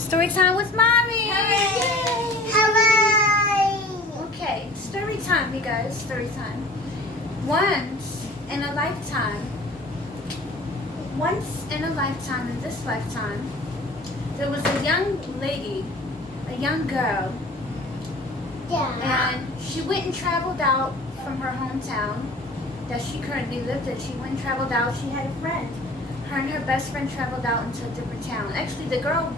Story time with mommy. Hooray! Okay, story time, you guys. Story time. Once in a lifetime, in this lifetime, there was a young lady, a young girl, Yeah. and she went and traveled out from her hometown that she currently lived in. She went and traveled out. She had a friend. Her and her best friend traveled out into a different town. Actually, the girl,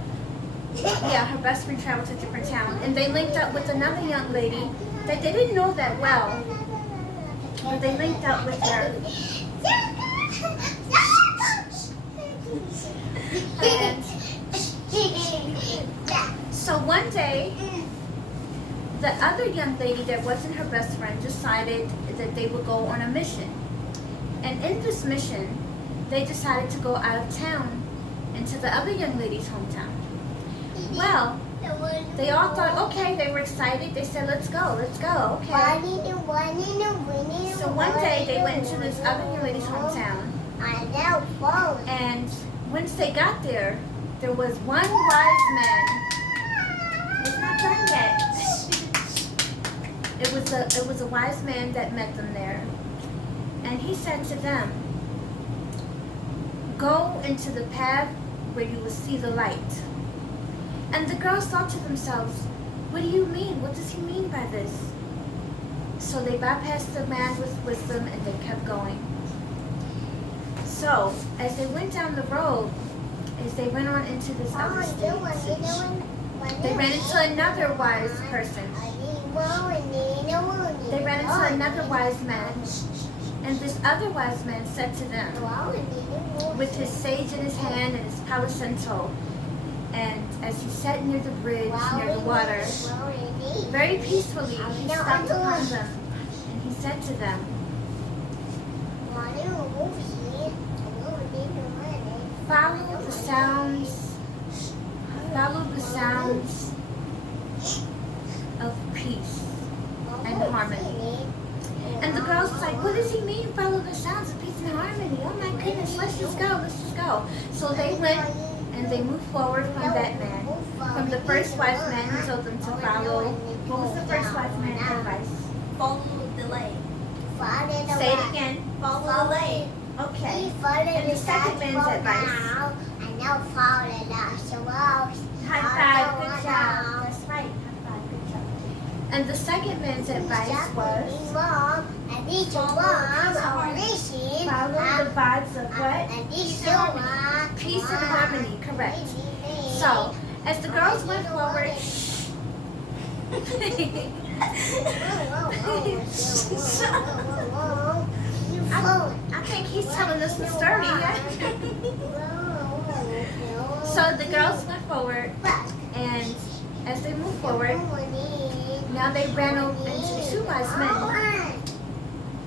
her best friend traveled to a different town. And they linked up with another young lady that they didn't know that well. But they linked up with her. And so one day, the other young lady that wasn't her best friend decided that they would go on a mission. And in this mission, they decided to go out of town into the other young lady's hometown. Well, they all thought, okay, they were excited. They said, let's go, okay. So one day they went to this other young lady's hometown. And once they got there, there was one wise man. It's not done yet. It was a wise man that met them there. And he said to them, go into the path where you will see the light. And the girls thought to themselves, what do you mean? What does he mean by this? So they bypassed the man with wisdom and they kept going. So as they went down the road, as they went on into this other state, they ran into another wise person. They ran into another wise man. And this other wise man said to them, with his sage in his hand and his Palo Santo, and as he sat near the bridge, near the water, very peacefully, he stopped upon them, and he said to them, follow the sounds of peace and harmony. And the girls was like, what does he mean, follow the sounds of peace and harmony? Oh my goodness, let's just go. So they went and they moved forward from that man. From the first wise man who told them to follow. What was the first wise man's advice? Follow the lane. Say it again. Follow the lane. Okay. And the second man's advice. High five, good job. That's right. High five, good job. And the second man's advice was follow the vibes of what? Peace and harmony, correct. So, as the girls went forward, I think he's telling us the story. So the girls went forward, and as they moved forward, now they ran over into two wise men.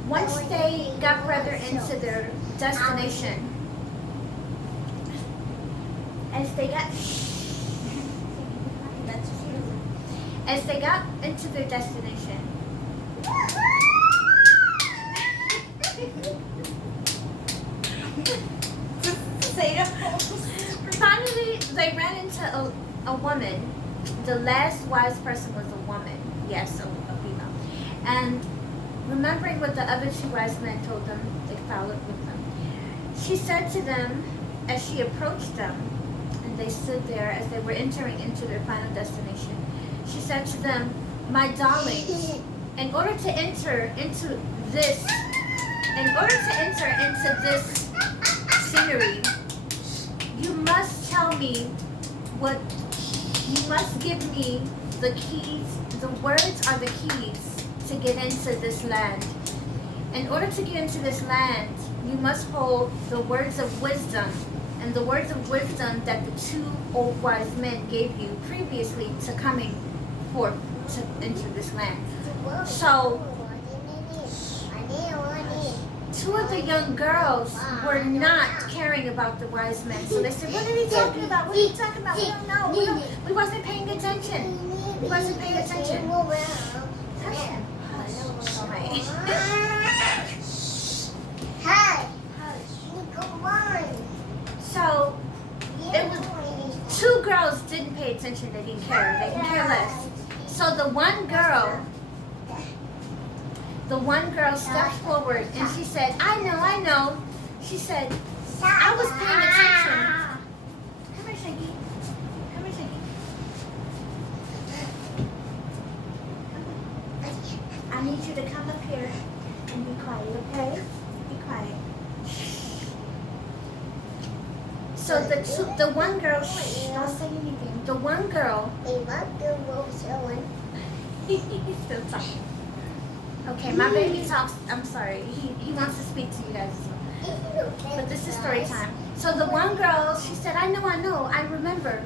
Once they got further into their destination, as they got into their destination, finally they ran into a woman. The last wise person was a woman. Yes, a female. And remembering what the other two wise men told them, they followed with them. She said to them, as she approached them, and they stood there as they were entering into their final destination, she said to them, my darlings, in order to enter into this scenery, you must give me the keys. The words are the keys to get into this land. In order to get into this land, you must hold the words of wisdom, and the words of wisdom that the two old wise men gave you previously to coming forth to enter this land. So, two of the young girls were not caring about the wise men. So they said, what are you talking about? What are you talking about? We don't know. We wasn't paying attention. So, 2 girls didn't pay attention. They didn't care. They didn't care less. So the one girl stepped forward and she said, I know. She said, I was paying attention. Come here, Shanky. I need you to come up here and be quiet, okay? Be quiet. So the one girl, shh, don't say anything. The one girl, he's still talking. Okay, my baby talks. I'm sorry. He wants to speak to you guys as well. But this is story time. So the one girl, she said, I know. I remember.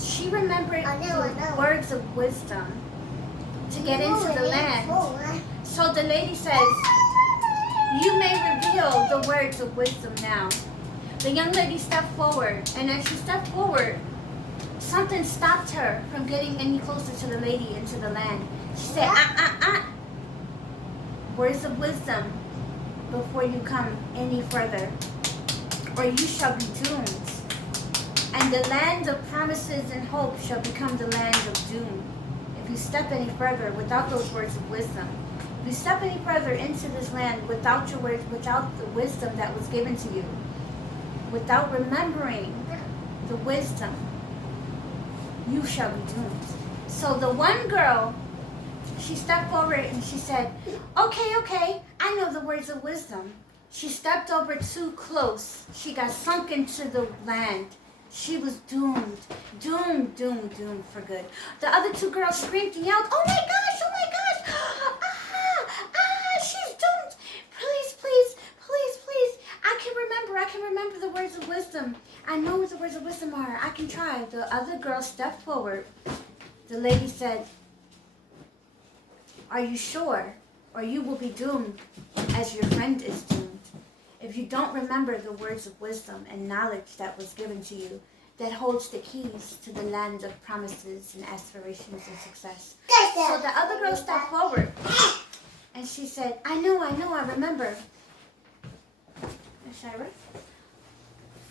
She remembered the words of wisdom to get into the land. So the lady says, you may reveal the words of wisdom now. The young lady stepped forward, and as she stepped forward, something stopped her from getting any closer to the lady into the land. She said, words of wisdom before you come any further, or you shall be doomed. And the land of promises and hope shall become the land of doom. If you step any further without those words of wisdom, if you step any further into this land without your words, without the wisdom that was given to you, without remembering the wisdom, you shall be doomed. So the one girl, she stepped forward and she said, okay, I know the words of wisdom. She stepped over too close. She got sunk into the land. She was doomed for good. The other 2 girls screamed and yelled, oh my gosh, she's doomed. Please, I can remember the words of wisdom. I know what the words of wisdom are. I can try. The other girl stepped forward. The lady said, are you sure? Or you will be doomed as your friend is doomed. If you don't remember the words of wisdom and knowledge that was given to you, that holds the keys to the land of promises and aspirations and success. So the other girl stepped forward and she said, I know, I remember. Shira?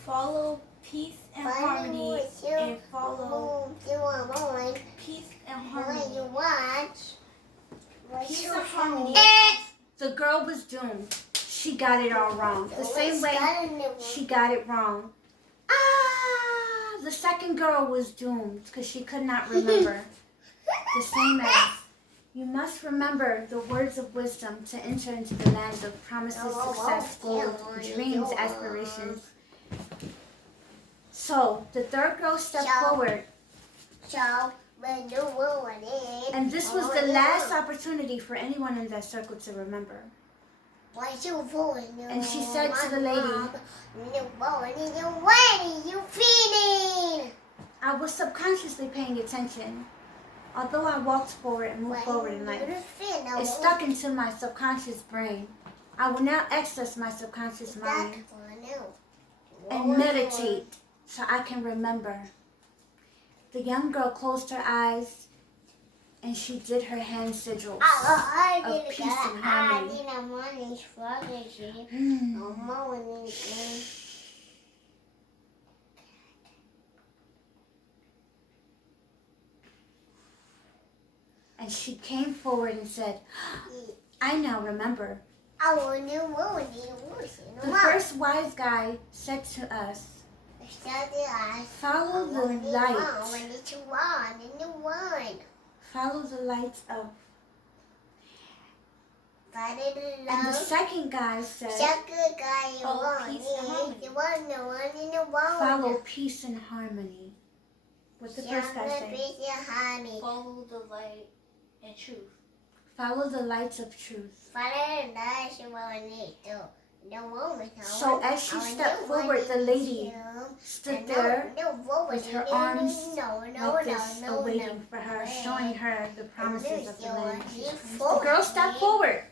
Follow peace and harmony and follow peace and harmony. Peace and harmony. The girl was doomed. She got it all wrong. The same way she got it wrong. The second girl was doomed because she could not remember. The same as you must remember the words of wisdom to enter into the land of promises, success, gold, dreams, aspirations. So the third girl stepped forward. And this was the last opportunity for anyone in that circle to remember. And she said to the lady, I was subconsciously paying attention. Although I walked forward and moved forward in life, it stuck into my subconscious brain. I will now access my subconscious mind and meditate so I can remember. The young girl closed her eyes and she did her hand sigils of peace and harmony. And she came forward and said, I now remember. The first wise guy said to us, follow the light. Follow the lights of. And the second guy said, follow peace and harmony. What's the first guy say? Follow the light and truth. Follow the lights of truth. So as she stepped forward, the lady stood there with her arms like this, awaiting for her, showing her the promises of the land. The girl stepped forward.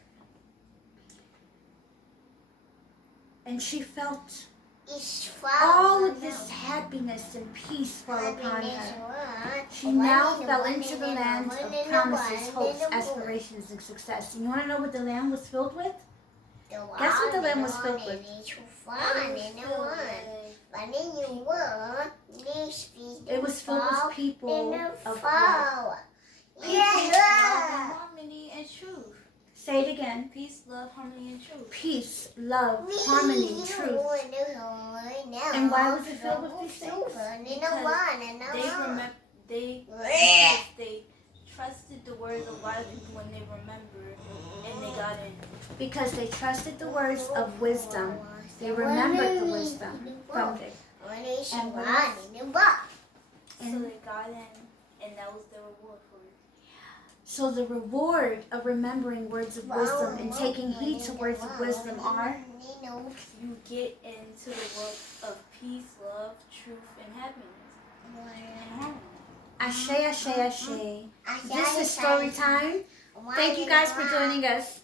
And she felt all of this happiness and peace fall upon her. She now fell into the land of promises, hopes, aspirations, and success. And you want to know what the land was filled with? Guess what the land was filled with? It was filled with people of love. Peace, love, and harmony, and truth. Say it again. Peace, love, harmony, and truth. Peace, love, harmony, truth. And why was it filled with these things? Because they trusted the words of wise people when they remembered, and they got it. Because they trusted the words of wisdom. They remembered the wisdom from it. So they got in, and that was the reward for it. So the reward of remembering words of wisdom and taking heed to words of wisdom are? You get into the world of peace, love, truth, and happiness. And harmony. Ashe, ashe, ashe. This is story time. Thank you guys for joining us.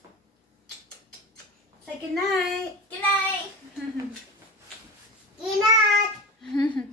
Say good night. Good night. Good night.